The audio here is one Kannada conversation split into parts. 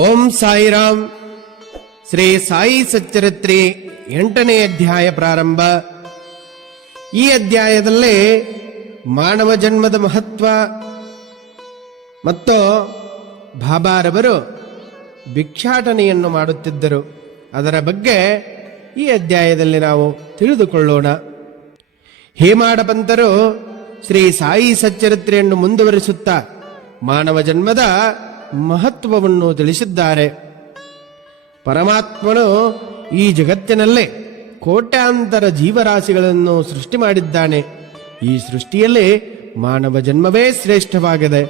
ಓಂ ಸಾಯಿರಾಮ್. ಶ್ರೀ ಸಾಯಿ ಸಚ್ಚರಿತ್ರೆ 8ನೇ ಅಧ್ಯಾಯ ಪ್ರಾರಂಭ. ಈ ಅಧ್ಯಾಯದಲ್ಲಿ ಮಾನವ ಜನ್ಮದ ಮಹತ್ವ ಮತ್ತು ಬಾಬಾರವರು ಭಿಕ್ಷಾಟನೆಯನ್ನು ಮಾಡುತ್ತಿದ್ದರು. ಅದರ ಬಗ್ಗೆ ಈ ಅಧ್ಯಾಯದಲ್ಲಿ ನಾವು ತಿಳಿದುಕೊಳ್ಳೋಣ. ಹೇಮಾಡ ಪಂತರು ಶ್ರೀ ಸಾಯಿ ಸಚ್ಚರಿತ್ರೆಯನ್ನು ಮುಂದುವರಿಸುತ್ತಾ ಮಾನವ ಜನ್ಮದ ಮಹತ್ವವನ್ನು ತಿಳಿಸಿದ್ದಾರೆ. ಪರಮಾತ್ಮನು ಈ ಜಗತ್ತಿನಲ್ಲೇ ಕೋಟ್ಯಾಂತರ ಜೀವರಾಶಿಗಳನ್ನು ಸೃಷ್ಟಿ ಮಾಡಿದ್ದಾನೆ. ಈ ಸೃಷ್ಟಿಯಲ್ಲಿ ಮಾನವ ಜನ್ಮವೇ ಶ್ರೇಷ್ಠವಾಗಿದೆ.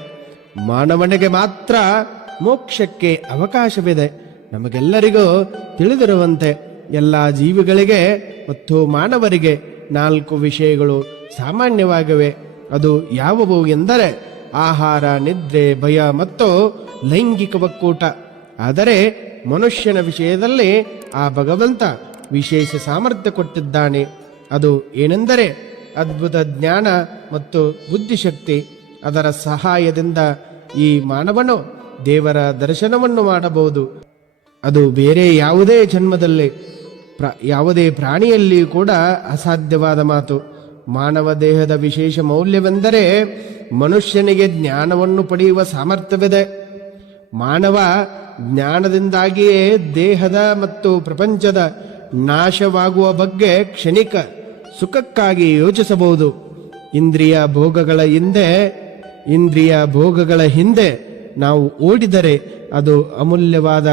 ಮಾನವನಿಗೆ ಮಾತ್ರ ಮೋಕ್ಷಕ್ಕೆ ಅವಕಾಶವಿದೆ. ನಮಗೆಲ್ಲರಿಗೂ ತಿಳಿದಿರುವಂತೆ ಎಲ್ಲ ಜೀವಿಗಳಿಗೆ ಮತ್ತು ಮಾನವರಿಗೆ 4 ವಿಷಯಗಳು ಸಾಮಾನ್ಯವಾಗಿವೆ. ಅದು ಯಾವುವು ಎಂದರೆ ಆಹಾರ, ನಿದ್ರೆ, ಭಯ ಮತ್ತು ಲೈಂಗಿಕ ಒಕ್ಕೂಟ. ಆದರೆ ಮನುಷ್ಯನ ವಿಷಯದಲ್ಲಿ ಆ ಭಗವಂತ ವಿಶೇಷ ಸಾಮರ್ಥ್ಯ ಕೊಟ್ಟಿದ್ದಾನೆ. ಅದು ಏನೆಂದರೆ ಅದ್ಭುತ ಜ್ಞಾನ ಮತ್ತು ಬುದ್ಧಿಶಕ್ತಿ. ಅದರ ಸಹಾಯದಿಂದ ಈ ಮಾನವನು ದೇವರ ದರ್ಶನವನ್ನು ಮಾಡಬಹುದು. ಅದು ಬೇರೆ ಯಾವುದೇ ಜನ್ಮದಲ್ಲಿ ಯಾವುದೇ ಪ್ರಾಣಿಯಲ್ಲಿ ಕೂಡ ಅಸಾಧ್ಯವಾದ ಮಾತು. ಮಾನವ ದೇಹದ ವಿಶೇಷ ಮೌಲ್ಯವೆಂದರೆ ಮನುಷ್ಯನಿಗೆ ಜ್ಞಾನವನ್ನು ಪಡೆಯುವ ಸಾಮರ್ಥ್ಯವಿದೆ. ಮಾನವ ಜ್ಞಾನದಿಂದಾಗಿಯೇ ದೇಹದ ಮತ್ತು ಪ್ರಪಂಚದ ನಾಶವಾಗುವ ಬಗ್ಗೆ ಕ್ಷಣಿಕ ಸುಖಕ್ಕಾಗಿ ಯೋಚಿಸಬಹುದು. ಇಂದ್ರಿಯ ಭೋಗಗಳ ಹಿಂದೆ ನಾವು ಓಡಿದರೆ ಅದು ಅಮೂಲ್ಯವಾದ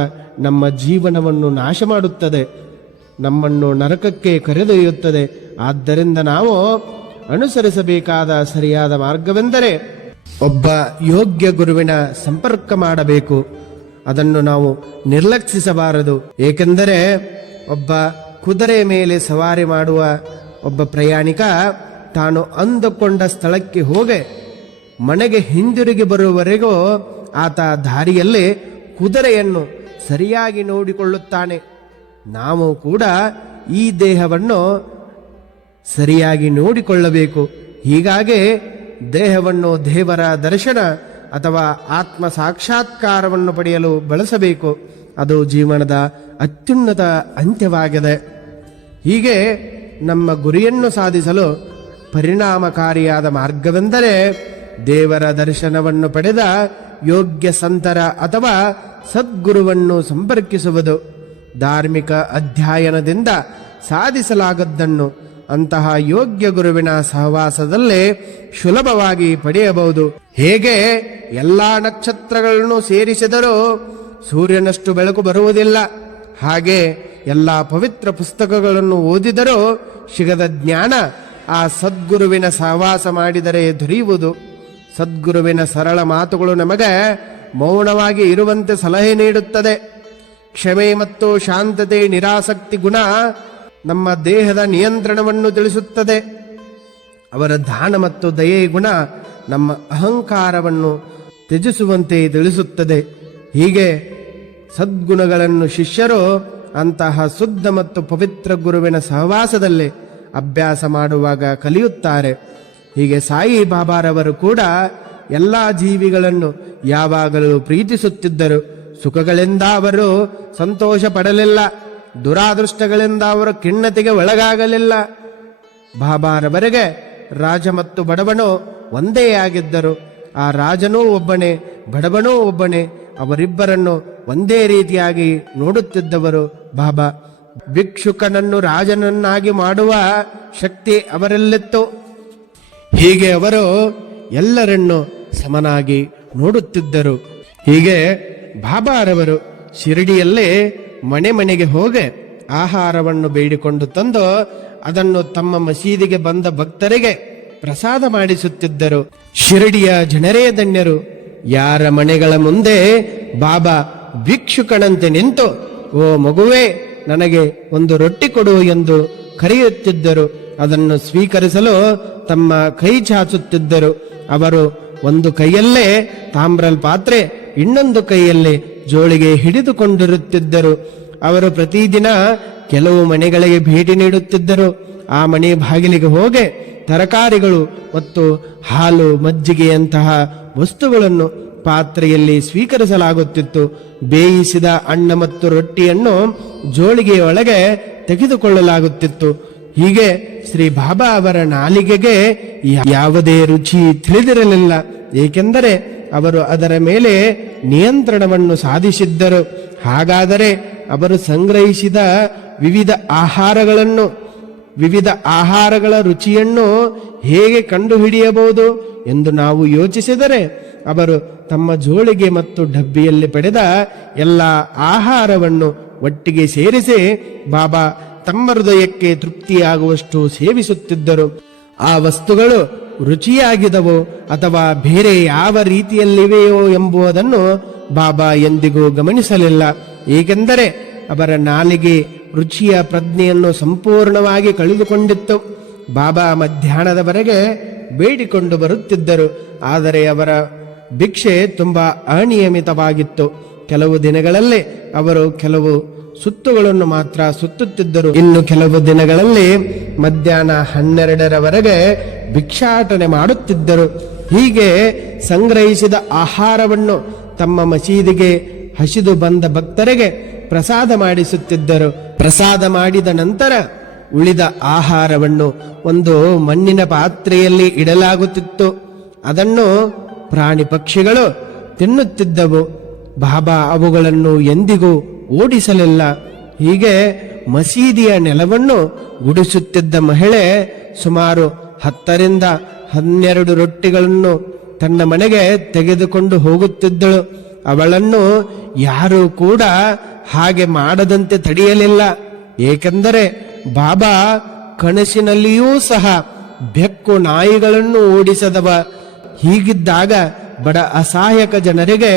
ನಮ್ಮ ಜೀವನವನ್ನು ನಾಶ ಮಾಡುತ್ತದೆ, ನಮ್ಮನ್ನು ನರಕಕ್ಕೆ ಕರೆದೊಯ್ಯುತ್ತದೆ. ಆದ್ದರಿಂದ ನಾವು ಅನುಸರಿಸಬೇಕಾದ ಸರಿಯಾದ ಮಾರ್ಗವೆಂದರೆ ಒಬ್ಬ ಯೋಗ್ಯ ಗುರುವಿನ ಸಂಪರ್ಕ ಮಾಡಬೇಕು. ಅದನ್ನು ನಾವು ನಿರ್ಲಕ್ಷಿಸಬಾರದು. ಏಕೆಂದರೆ ಒಬ್ಬ ಕುದುರೆ ಮೇಲೆ ಸವಾರಿ ಮಾಡುವ ಒಬ್ಬ ಪ್ರಯಾಣಿಕ ತಾನು ಅಂದುಕೊಂಡ ಸ್ಥಳಕ್ಕೆ ಹೋಗಿ ಮನೆಗೆ ಹಿಂದಿರುಗಿ ಬರುವವರೆಗೂ ಆತ ದಾರಿಯಲ್ಲಿ ಕುದುರೆಯನ್ನು ಸರಿಯಾಗಿ ನೋಡಿಕೊಳ್ಳುತ್ತಾನೆ. ನಾವು ಕೂಡ ಈ ದೇಹವನ್ನು ಸರಿಯಾಗಿ ನೋಡಿಕೊಳ್ಳಬೇಕು. ಹೀಗಾಗಿ ದೇಹವನ್ನು ದೇವರ ದರ್ಶನ ಅಥವಾ ಆತ್ಮ ಸಾಕ್ಷಾತ್ಕಾರವನ್ನು ಪಡೆಯಲು ಬಳಸಬೇಕು. ಅದು ಜೀವನದ ಅತ್ಯುನ್ನತ ಅಂತ್ಯವಾಗಿದೆ. ಹೀಗೆ ನಮ್ಮ ಗುರಿಯನ್ನು ಸಾಧಿಸಲು ಪರಿಣಾಮಕಾರಿಯಾದ ಮಾರ್ಗವೆಂದರೆ ದೇವರ ದರ್ಶನವನ್ನು ಪಡೆದ ಯೋಗ್ಯ ಸಂತರ ಅಥವಾ ಸದ್ಗುರುವನ್ನು ಸಂಪರ್ಕಿಸುವುದು. ಧಾರ್ಮಿಕ ಅಧ್ಯಯನದಿಂದ ಸಾಧಿಸಲಾಗದ್ದನ್ನು ಅಂತಹ ಯೋಗ್ಯ ಗುರುವಿನ ಸಹವಾಸದಲ್ಲೇ ಸುಲಭವಾಗಿ ಪಡೆಯಬಹುದು. ಹೇಗೆ ಎಲ್ಲಾ ನಕ್ಷತ್ರಗಳನ್ನು ಸೇರಿಸಿದರೂ ಸೂರ್ಯನಷ್ಟು ಬೆಳಕು ಬರುವುದಿಲ್ಲ, ಹಾಗೆ ಎಲ್ಲ ಪವಿತ್ರ ಪುಸ್ತಕಗಳನ್ನು ಓದಿದರೂ ಸಿಗದ ಜ್ಞಾನ ಆ ಸದ್ಗುರುವಿನ ಸಹವಾಸ ಮಾಡಿದರೆ ದೊರೆಯುವುದು. ಸದ್ಗುರುವಿನ ಸರಳ ಮಾತುಗಳು ನಮಗೆ ಮೌನವಾಗಿ ಇರುವಂತೆ ಸಲಹೆ ನೀಡುತ್ತದೆ. ಕ್ಷಮೆ ಮತ್ತು ಶಾಂತತೆ, ನಿರಾಸಕ್ತಿ ಗುಣ ನಮ್ಮ ದೇಹದ ನಿಯಂತ್ರಣವನ್ನು ತಿಳಿಸುತ್ತದೆ. ಅವರ ದಾನ ಮತ್ತು ದಯೆ ಗುಣ ನಮ್ಮ ಅಹಂಕಾರವನ್ನು ತ್ಯಜಿಸುವಂತೆ ತಿಳಿಸುತ್ತದೆ. ಹೀಗೆ ಸದ್ಗುಣಗಳನ್ನು ಶಿಷ್ಯರು ಅಂತಹ ಶುದ್ಧ ಮತ್ತು ಪವಿತ್ರ ಗುರುವಿನ ಸಹವಾಸದಲ್ಲಿ ಅಭ್ಯಾಸ ಮಾಡುವಾಗ ಕಲಿಯುತ್ತಾರೆ. ಹೀಗೆ ಸಾಯಿ ಬಾಬಾರವರು ಕೂಡ ಎಲ್ಲ ಜೀವಿಗಳನ್ನು ಯಾವಾಗಲೂ ಪ್ರೀತಿಸುತ್ತಿದ್ದರು. ಸುಖಗಳಿಂದ ಅವರು ಸಂತೋಷ ಪಡಲಿಲ್ಲ, ದುರಾದೃಷ್ಟಗಳಿಂದ ಅವರು ಖಿನ್ನತೆಗೆ ಒಳಗಾಗಲಿಲ್ಲ. ಬಾಬಾರವರೆಗೆ ರಾಜ ಮತ್ತು ಬಡವನು ಒಂದೇ ಆಗಿದ್ದರು. ಆ ರಾಜನೂ ಒಬ್ಬನೇ, ಬಡವನೂ ಒಬ್ಬನೇ. ಅವರಿಬ್ಬರನ್ನು ಒಂದೇ ರೀತಿಯಾಗಿ ನೋಡುತ್ತಿದ್ದವರು ಬಾಬಾ. ಭಿಕ್ಷುಕನನ್ನು ರಾಜನನ್ನಾಗಿ ಮಾಡುವ ಶಕ್ತಿ ಅವರಲ್ಲಿತ್ತು. ಹೀಗೆ ಅವರು ಎಲ್ಲರನ್ನು ಸಮನಾಗಿ ನೋಡುತ್ತಿದ್ದರು. ಹೀಗೆ ಬಾಬಾರವರು ಶಿರಡಿಯಲ್ಲೇ ಮನೆ ಮನೆಗೆ ಹೋಗಿ ಆಹಾರವನ್ನು ಬೇಡಿಕೊಂಡು ತಂದು ಅದನ್ನು ತಮ್ಮ ಮಸೀದಿಗೆ ಬಂದ ಭಕ್ತರಿಗೆ ಪ್ರಸಾದ ಮಾಡಿಸುತ್ತಿದ್ದರು. ಶಿರಡಿಯ ಜನರೇ ಧನ್ಯರು. ಯಾರ ಮನೆಗಳ ಮುಂದೆ ಬಾಬಾ ಭಿಕ್ಷುಕನಂತೆ ನಿಂತು ಓ ಮಗುವೇ ನನಗೆ ಒಂದು ರೊಟ್ಟಿ ಕೊಡು ಎಂದು ಕರೆಯುತ್ತಿದ್ದರು. ಅದನ್ನು ಸ್ವೀಕರಿಸಲು ತಮ್ಮ ಕೈ ಚಾಚುತ್ತಿದ್ದರು. ಅವರು ಒಂದು ಕೈಯಲ್ಲೇ ತಾಮ್ರಲ್ ಪಾತ್ರೆ, ಇನ್ನೊಂದು ಕೈಯಲ್ಲಿ ಜೋಳಿಗೆ ಹಿಡಿದುಕೊಂಡಿರುತ್ತಿದ್ದರು. ಅವರು ಪ್ರತಿದಿನ ಕೆಲವು ಮನೆಗಳಿಗೆ ಭೇಟಿ ನೀಡುತ್ತಿದ್ದರು. ಆ ಮನೆ ಬಾಗಿಲಿಗೆ ಹೋಗಿ ತರಕಾರಿಗಳು ಮತ್ತು ಹಾಲು, ಮಜ್ಜಿಗೆಯಂತಹ ವಸ್ತುಗಳನ್ನು ಪಾತ್ರೆಯಲ್ಲಿ ಸ್ವೀಕರಿಸಲಾಗುತ್ತಿತ್ತು. ಬೇಯಿಸಿದ ಅನ್ನ ಮತ್ತು ರೊಟ್ಟಿಯನ್ನು ಜೋಳಿಗೆಯೊಳಗೆ ತೆಗೆದುಕೊಳ್ಳಲಾಗುತ್ತಿತ್ತು. ಹೀಗೆ ಶ್ರೀ ಬಾಬಾ ಅವರ ನಾಲಿಗೆಗೆ ಯಾವುದೇ ರುಚಿ ತಿಳಿದಿರಲಿಲ್ಲ, ಏಕೆಂದರೆ ಅವರು ಅದರ ಮೇಲೆ ನಿಯಂತ್ರಣವನ್ನು ಸಾಧಿಸಿದ್ದರು. ಹಾಗಾದರೆ ಅವರು ಸಂಗ್ರಹಿಸಿದ ವಿವಿಧ ಆಹಾರಗಳ ರುಚಿಯನ್ನು ಹೇಗೆ ಕಂಡುಹಿಡಿಯಬಹುದು ಎಂದು ನಾವು ಯೋಚಿಸಿದರೆ, ಅವರು ತಮ್ಮ ಜೋಳಿಗೆ ಮತ್ತು ಡಬ್ಬಿಯಲ್ಲಿ ಪಡೆದ ಎಲ್ಲ ಆಹಾರವನ್ನು ಒಟ್ಟಿಗೆ ಸೇರಿಸಿ ಬಾಬಾ ತಮ್ಮ ಹೃದಯಕ್ಕೆ ತೃಪ್ತಿಯಾಗುವಷ್ಟು ಸೇವಿಸುತ್ತಿದ್ದರು. ಆ ವಸ್ತುಗಳು ರುಚಿಯಾಗಿದವೋ ಅಥವಾ ಬೇರೆ ಯಾವ ರೀತಿಯಲ್ಲಿವೆಯೋ ಎಂಬುದನ್ನು ಬಾಬಾ ಎಂದಿಗೂ ಗಮನಿಸಲಿಲ್ಲ, ಏಕೆಂದರೆ ಅವರ ನಾಲಿಗೆ ರುಚಿಯ ಪ್ರಜ್ಞೆಯನ್ನು ಸಂಪೂರ್ಣವಾಗಿ ಕಳೆದುಕೊಂಡಿತ್ತು. ಬಾಬಾ ಮಧ್ಯಾಹ್ನದವರೆಗೆ ಬೇಡಿಕೊಂಡು ಬರುತ್ತಿದ್ದರು, ಆದರೆ ಅವರ ಭಿಕ್ಷೆ ತುಂಬಾ ಅನಿಯಮಿತವಾಗಿತ್ತು. ಕೆಲವು ದಿನಗಳಲ್ಲಿ ಅವರು ಕೆಲವು ಸುತ್ತುಗಳನ್ನು ಮಾತ್ರ ಸುತ್ತುತ್ತಿದ್ದರು, ಇನ್ನು ಕೆಲವು ದಿನಗಳಲ್ಲಿ ಮಧ್ಯಾಹ್ನ 12ರವರೆಗೆ ಭಿಕ್ಷಾಟನೆ ಮಾಡುತ್ತಿದ್ದರು. ಹೀಗೆ ಸಂಗ್ರಹಿಸಿದ ಆಹಾರವನ್ನು ತಮ್ಮ ಮಸೀದಿಗೆ ಹಸಿದು ಬಂದ ಭಕ್ತರಿಗೆ ಪ್ರಸಾದ ಮಾಡಿಸುತ್ತಿದ್ದರು. ಪ್ರಸಾದ ಮಾಡಿದ ನಂತರ ಉಳಿದ ಆಹಾರವನ್ನು ಒಂದು ಮಣ್ಣಿನ ಪಾತ್ರೆಯಲ್ಲಿ ಇಡಲಾಗುತ್ತಿತ್ತು. ಅದನ್ನು ಪ್ರಾಣಿ ಪಕ್ಷಿಗಳು ತಿನ್ನುತ್ತಿದ್ದವು. ಬಾಬಾ ಅವುಗಳನ್ನು ಎಂದಿಗೂ ಓಡಿಸಲಿಲ್ಲ. ಹೀಗೆ ಮಸೀದಿಯ ನೆಲವನ್ನು ಗುಡಿಸುತ್ತಿದ್ದ ಮಹಿಳೆ ಸುಮಾರು 10ರಿಂದ 12 ರೊಟ್ಟಿಗಳನ್ನು ತನ್ನ ಮನೆಗೆ ತೆಗೆದುಕೊಂಡು ಹೋಗುತ್ತಿದ್ದಳು. ಅವಳನ್ನು ಯಾರೂ ಕೂಡ ಹಾಗೆ ಮಾಡದಂತೆ ತಡೆಯಲಿಲ್ಲ, ಏಕೆಂದರೆ ಬಾಬಾ ಕನಸಿನಲ್ಲಿಯೂ ಸಹ ಬೆಕ್ಕು ನಾಯಿಗಳನ್ನು ಓಡಿಸದವ. ಹೀಗಿದ್ದಾಗ ಬಡ ಅಸಹಾಯಕ ಜನರಿಗೆ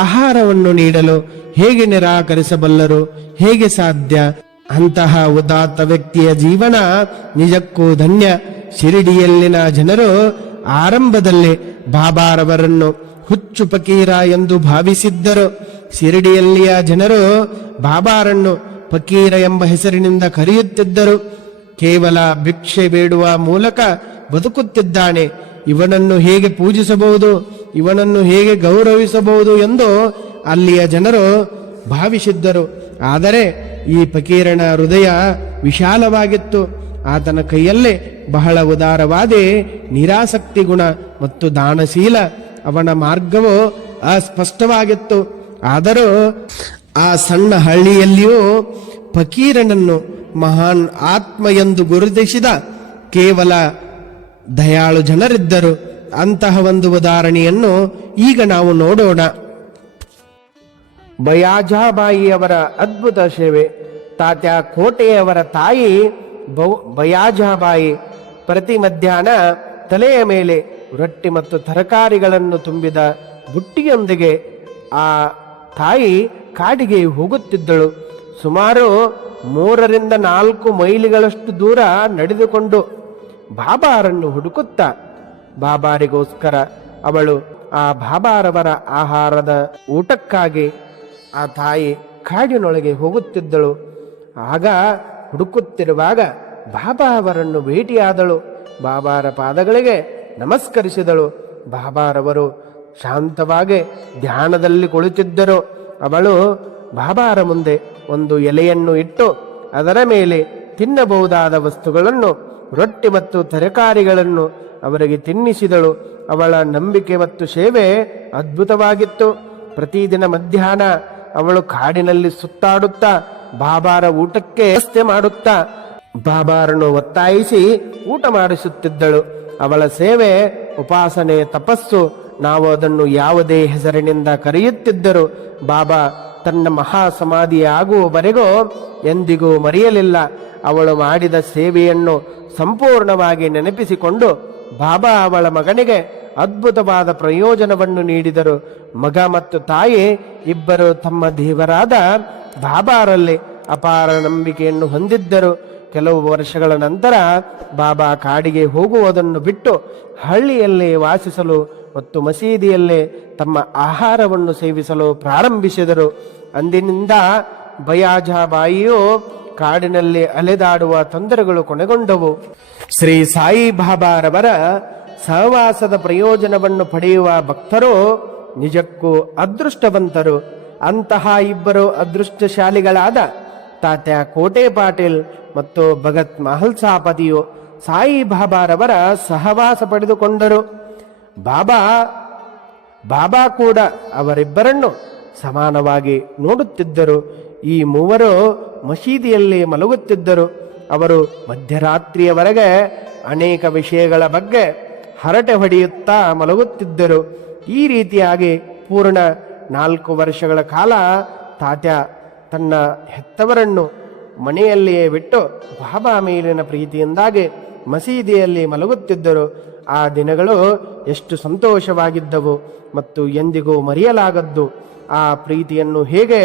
ಆಹಾರವನ್ನು ನೀಡಲು ಹೇಗೆ ನಿರಾಕರಿಸಬಲ್ಲರು? ಹೇಗೆ ಸಾಧ್ಯ? ಅಂತಹ ಉದಾತ್ತ ವ್ಯಕ್ತಿಯ ಜೀವನ ನಿಜಕ್ಕೂ ಧನ್ಯ. ಶಿರಡಿಯಲ್ಲಿನ ಜನರು ಆರಂಭದಲ್ಲಿ ಬಾಬಾರವರನ್ನು ಹುಚ್ಚು ಫಕೀರ ಎಂದು ಭಾವಿಸಿದ್ದರು. ಶಿರಡಿಯಲ್ಲಿಯ ಜನರು ಬಾಬಾರನ್ನು ಫಕೀರ ಎಂಬ ಹೆಸರಿನಿಂದ ಕರೆಯುತ್ತಿದ್ದರು. ಕೇವಲ ಭಿಕ್ಷೆ ಬೇಡುವ ಮೂಲಕ ಬದುಕುತ್ತಿದ್ದಾನೆ, ಇವನನ್ನು ಹೇಗೆ ಪೂಜಿಸಬಹುದು, ಇವನನ್ನು ಹೇಗೆ ಗೌರವಿಸಬಹುದು ಎಂದು ಅಲ್ಲಿಯ ಜನರು ಭಾವಿಸಿದ್ದರು. ಆದರೆ ಈ ಫಕೀರನ ಹೃದಯ ವಿಶಾಲವಾಗಿತ್ತು. ಆತನ ಕೈಯಲ್ಲಿ ಬಹಳ ಉದಾರವಾದಿ, ನಿರಾಸಕ್ತಿ ಗುಣ ಮತ್ತು ದಾನಶೀಲ. ಅವನ ಮಾರ್ಗವು ಅಸ್ಪಷ್ಟವಾಗಿತ್ತು. ಆದರೂ ಆ ಸಣ್ಣ ಹಳ್ಳಿಯಲ್ಲಿಯೂ ಫಕೀರನನ್ನು ಮಹಾನ್ ಆತ್ಮ ಎಂದು ಗುರುತಿಸಿದ ಕೇವಲ ದಯಾಳು ಜನರಿದ್ದರು. ಅಂತಹ ಒಂದು ಉದಾಹರಣೆಯನ್ನು ಈಗ ನಾವು ನೋಡೋಣ. ಬಯಾಜಾಬಾಯಿಯವರ ಅದ್ಭುತ ಸೇವೆ. ತಾತ್ಯ ಕೋಟೆಯವರ ತಾಯಿ ಬಯಾಜಾಬಾಯಿ ಪ್ರತಿ ಮಧ್ಯಾಹ್ನ ತಲೆಯ ಮೇಲೆ ರೊಟ್ಟಿ ಮತ್ತು ತರಕಾರಿಗಳನ್ನು ತುಂಬಿದ ಬುಟ್ಟಿಯೊಂದಿಗೆ ಆ ತಾಯಿ ಕಾಡಿಗೆ ಹೋಗುತ್ತಿದ್ದಳು. ಸುಮಾರು 3ರಿಂದ 4 ಮೈಲಿಗಳಷ್ಟು ದೂರ ನಡೆದುಕೊಂಡು ಬಾಬಾರನ್ನು ಹುಡುಕುತ್ತಾ ಬಾಬಾರಿಗೋಸ್ಕರ ಅವಳು ಆ ಬಾಬಾರವರ ಆಹಾರದ ಊಟಕ್ಕಾಗಿ ಆ ತಾಯಿ ಕಾಡಿನೊಳಗೆ ಹೋಗುತ್ತಿದ್ದಳು. ಆಗ ಹುಡುಕುತ್ತಿರುವಾಗ ಬಾಬಾ ಅವರನ್ನು ಭೇಟಿಯಾದಳು. ಬಾಬಾರ ಪಾದಗಳಿಗೆ ನಮಸ್ಕರಿಸಿದಳು. ಬಾಬಾರವರು ಶಾಂತವಾಗಿ ಧ್ಯಾನದಲ್ಲಿ ಕುಳಿತಿದ್ದರು. ಅವಳು ಬಾಬಾರ ಮುಂದೆ ಒಂದು ಎಲೆಯನ್ನು ಇಟ್ಟು ಅದರ ಮೇಲೆ ತಿನ್ನಬಹುದಾದ ವಸ್ತುಗಳನ್ನು, ರೊಟ್ಟಿ ಮತ್ತು ತರಕಾರಿಗಳನ್ನು ಅವರಿಗೆ ತಿನ್ನಿಸಿದಳು. ಅವಳ ನಂಬಿಕೆ ಮತ್ತು ಸೇವೆ ಅದ್ಭುತವಾಗಿತ್ತು. ಪ್ರತಿದಿನ ಮಧ್ಯಾಹ್ನ ಅವಳು ಕಾಡಿನಲ್ಲಿ ಸುತ್ತಾಡುತ್ತಾ ಬಾಬಾರ ಊಟಕ್ಕೆ ವ್ಯವಸ್ಥೆ ಮಾಡುತ್ತಾ ಬಾಬಾರನ್ನು ಒತ್ತಾಯಿಸಿ ಊಟ ಮಾಡಿಸುತ್ತಿದ್ದಳು. ಅವಳ ಸೇವೆ ಉಪಾಸನೆ, ತಪಸ್ಸು, ನಾವು ಅದನ್ನು ಯಾವುದೇ ಹೆಸರಿನಿಂದ ಕರೆಯುತ್ತಿದ್ದರು. ಬಾಬಾ ತನ್ನ ಮಹಾ ಸಮಾಧಿಯಾಗುವವರೆಗೂ ಎಂದಿಗೂ ಮರೆಯಲಿಲ್ಲ. ಅವಳು ಮಾಡಿದ ಸೇವೆಯನ್ನು ಸಂಪೂರ್ಣವಾಗಿ ನೆನಪಿಸಿಕೊಂಡು ಬಾಬಾ ಅವಳ ಮಗನಿಗೆ ಅದ್ಭುತವಾದ ಪ್ರಯೋಜನವನ್ನು ನೀಡಿದರು. ಮಗ ಮತ್ತು ತಾಯಿ ಇಬ್ಬರು ತಮ್ಮ ದೇವರಾದ ಬಾಬಾರಲ್ಲಿ ಅಪಾರ ನಂಬಿಕೆಯನ್ನು ಹೊಂದಿದ್ದರು. ಕೆಲವು ವರ್ಷಗಳ ನಂತರ ಬಾಬಾ ಕಾಡಿಗೆ ಹೋಗುವುದನ್ನು ಬಿಟ್ಟು ಹಳ್ಳಿಯಲ್ಲೇ ವಾಸಿಸಲು ಮತ್ತು ಮಸೀದಿಯಲ್ಲೇ ತಮ್ಮ ಆಹಾರವನ್ನು ಸೇವಿಸಲು ಪ್ರಾರಂಭಿಸಿದರು. ಅಂದಿನಿಂದ ಬಯಾಜಾಬಾಯಿಯು ಕಾಡಿನಲ್ಲಿ ಅಲೆದಾಡುವ ತೊಂದರೆಗಳು ಕೊನೆಗೊಂಡವು. ಶ್ರೀ ಸಾಯಿ ಬಾಬಾರವರ ಸಹವಾಸದ ಪ್ರಯೋಜನವನ್ನು ಪಡೆಯುವ ಭಕ್ತರು ನಿಜಕ್ಕೂ ಅದೃಷ್ಟವಂತರು. ಅಂತಹ ಇಬ್ಬರು ಅದೃಷ್ಟಶಾಲಿಗಳಾದ ತಾತ್ಯ ಕೋಟೆ ಪಾಟೀಲ್ ಮತ್ತು ಭಗತ್ ಮಹಲ್ಸಾಪತಿಯು ಸಾಯಿ ಬಾಬಾರವರ ಸಹವಾಸ ಪಡೆದುಕೊಂಡರು. ಬಾಬಾ ಕೂಡ ಅವರಿಬ್ಬರನ್ನು ಸಮಾನವಾಗಿ ನೋಡುತ್ತಿದ್ದರು. ಈ ಮೂವರು ಮಸೀದಿಯಲ್ಲಿ ಮಲಗುತ್ತಿದ್ದರು. ಅವರು ಮಧ್ಯರಾತ್ರಿಯವರೆಗೆ ಅನೇಕ ವಿಷಯಗಳ ಬಗ್ಗೆ ಹರಟೆ ಹೊಡೆಯುತ್ತಾ ಮಲಗುತ್ತಿದ್ದರು. ಈ ರೀತಿಯಾಗಿ ಪೂರ್ಣ 4 ವರ್ಷಗಳ ಕಾಲ ತಾತ್ಯ ತನ್ನ ಹೆತ್ತವರನ್ನು ಮನೆಯಲ್ಲಿಯೇ ಬಿಟ್ಟು ಬಾಬಾ ಮೇಲಿನ ಪ್ರೀತಿಯಿಂದಾಗಿ ಮಸೀದಿಯಲ್ಲಿ ಮಲಗುತ್ತಿದ್ದರು. ಆ ದಿನಗಳು ಎಷ್ಟು ಸಂತೋಷವಾಗಿದ್ದವು ಮತ್ತು ಎಂದಿಗೂ ಮರೆಯಲಾಗದ್ದು. ಆ ಪ್ರೀತಿಯನ್ನು ಹೇಗೆ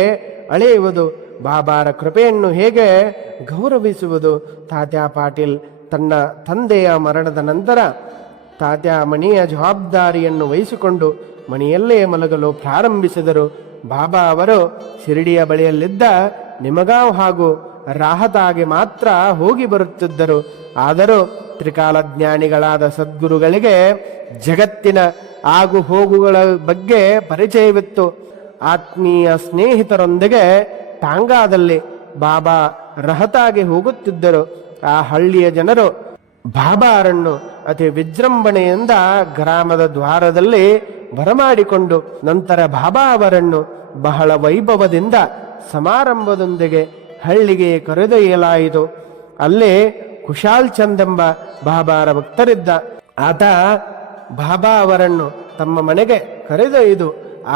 ಅಳೆಯುವುದು, ಬಾಬಾರ ಕೃಪೆಯನ್ನು ಹೇಗೆ ಗೌರವಿಸುವುದು? ತಾತ್ಯ ಪಾಟೀಲ್ ತನ್ನ ತಂದೆಯ ಮರಣದ ನಂತರ ತಾತ್ಯ ಮನೆಯ ಜವಾಬ್ದಾರಿಯನ್ನು ವಹಿಸಿಕೊಂಡು ಮನೆಯಲ್ಲೇ ಮಲಗಲು ಪ್ರಾರಂಭಿಸಿದರು. ಬಾಬಾ ಅವರು ಶಿರಡಿಯ ಬಳಿಯಲ್ಲಿದ್ದ ನಿಮಗಾಂವ್ ಹಾಗೂ ರಾಹತಾಗೆ ಮಾತ್ರ ಹೋಗಿ ಬರುತ್ತಿದ್ದರು. ಆದರೂ ತ್ರಿಕಾಲಜ್ಞಾನಿಗಳಾದ ಸದ್ಗುರುಗಳಿಗೆ ಜಗತ್ತಿನ ಆಗು ಹೋಗುಗಳ ಬಗ್ಗೆ ಪರಿಚಯವಿತ್ತು. ಆತ್ಮೀಯ ಸ್ನೇಹಿತರೊಂದಿಗೆ ಟಾಂಗಾದಲ್ಲಿ ಬಾಬಾ ರಹತಾಗೆ ಹೋಗುತ್ತಿದ್ದರು. ಆ ಹಳ್ಳಿಯ ಜನರು ಬಾಬಾರನ್ನು ಅತಿ ವಿಜೃಂಭಣೆಯಿಂದ ಗ್ರಾಮದ ದ್ವಾರದಲ್ಲಿ ಬರಮಾಡಿಕೊಂಡು ನಂತರ ಬಾಬಾ ಅವರನ್ನು ಬಹಳ ವೈಭವದಿಂದ ಸಮಾರಂಭದೊಂದಿಗೆ ಹಳ್ಳಿಗೆ ಕರೆದೊಯ್ಯಲಾಯಿತು. ಅಲ್ಲೇ ಕುಶಾಲ್ ಚಂದ್ ಎಂಬ ಬಾಬಾರ ಭಕ್ತರಿದ್ದ. ಆತ ಬಾಬಾ ಅವರನ್ನು ತಮ್ಮ ಮನೆಗೆ ಕರೆದೊಯ್ದು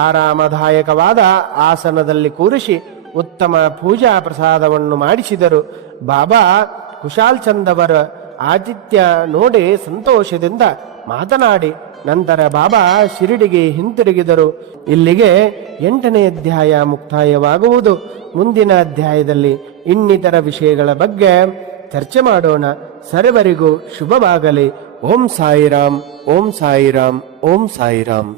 ಆರಾಮದಾಯಕವಾದ ಆಸನದಲ್ಲಿ ಕೂರಿಸಿ ಉತ್ತಮ ಪೂಜಾ ಪ್ರಸಾದವನ್ನು ಮಾಡಿಸಿದರು. ಬಾಬಾ ಕುಶಾಲ್ ಚಂದ್ ಅವರ ಆತಿಥ್ಯ ನೋಡಿ ಸಂತೋಷದಿಂದ ಮಾತನಾಡಿ ನಂತರ ಬಾಬಾ ಶಿರಡಿಗೆ ಹಿಂತಿರುಗಿದರು. ಇಲ್ಲಿಗೆ 8ನೇ ಅಧ್ಯಾಯ ಮುಕ್ತಾಯವಾಗುವುದು. ಮುಂದಿನ ಅಧ್ಯಾಯದಲ್ಲಿ ಇನ್ನಿತರ ವಿಷಯಗಳ ಬಗ್ಗೆ ಚರ್ಚೆ ಮಾಡೋಣ. ಸರ್ವರಿಗೂ ಶುಭವಾಗಲಿ. ಓಂ ಸಾಯಿರಾಮ್, ಓಂ ಸಾಯಿರಾಮ್, ಓಂ ಸಾಯಿರಾಮ್.